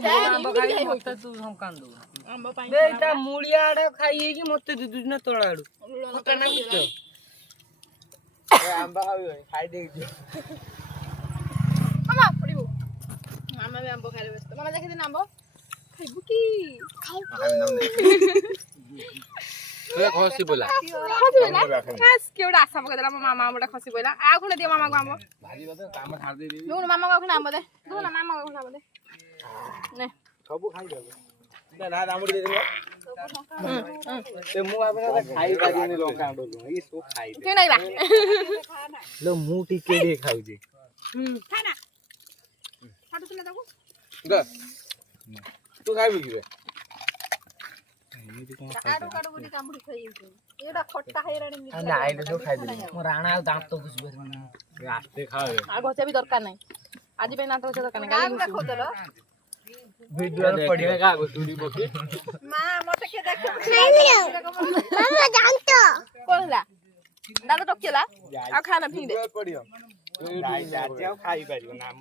आंब खाई मते तू हम कांदो आंब पाई बेटा मुळिया आड़ खाई कि मते दे दुजना तळाडू फटा ना कुछ आंब खाई दे दियो मामा पड़िबो मामा भी आंब खाइले व्यस्त मामा देखि दिन आंब खाइबु की तोरा खसी बोला खास केउडा आशा पकदेला मामा आंबटा खसी बोला आ कोन दे मामा को आंब भाजी बता काम छाड़ दे दो ना मामा को आंब दे दो ना मामा को आंब दे ने सब खाई देबो ना आंबड़ी दे देबो ते मु आपने खाई पारिनी लंका आंबलो ई सो खाई दे के नाइबा लो मु टिके दे खाउ जे खाना फाटू सुना जाबो दा तू खाइबी कि रे काडू काडू गुडी कांबुडी खाई एडा खट्टा हैराणी नि ना आइले जो खाइ दे मो राणा दांत तो कुछ बेर आस्ते खावे आ गचा भी दरकार नाही आजी पे नाटक से दरकार नाही गाली खोदलो वीडियो पडिया का गोटुडी बके मां मते के देख मामा जानतो कोनला दादा टोकेला आ खाना फिंग दे पडियो जाई जाती खाई पारियो ना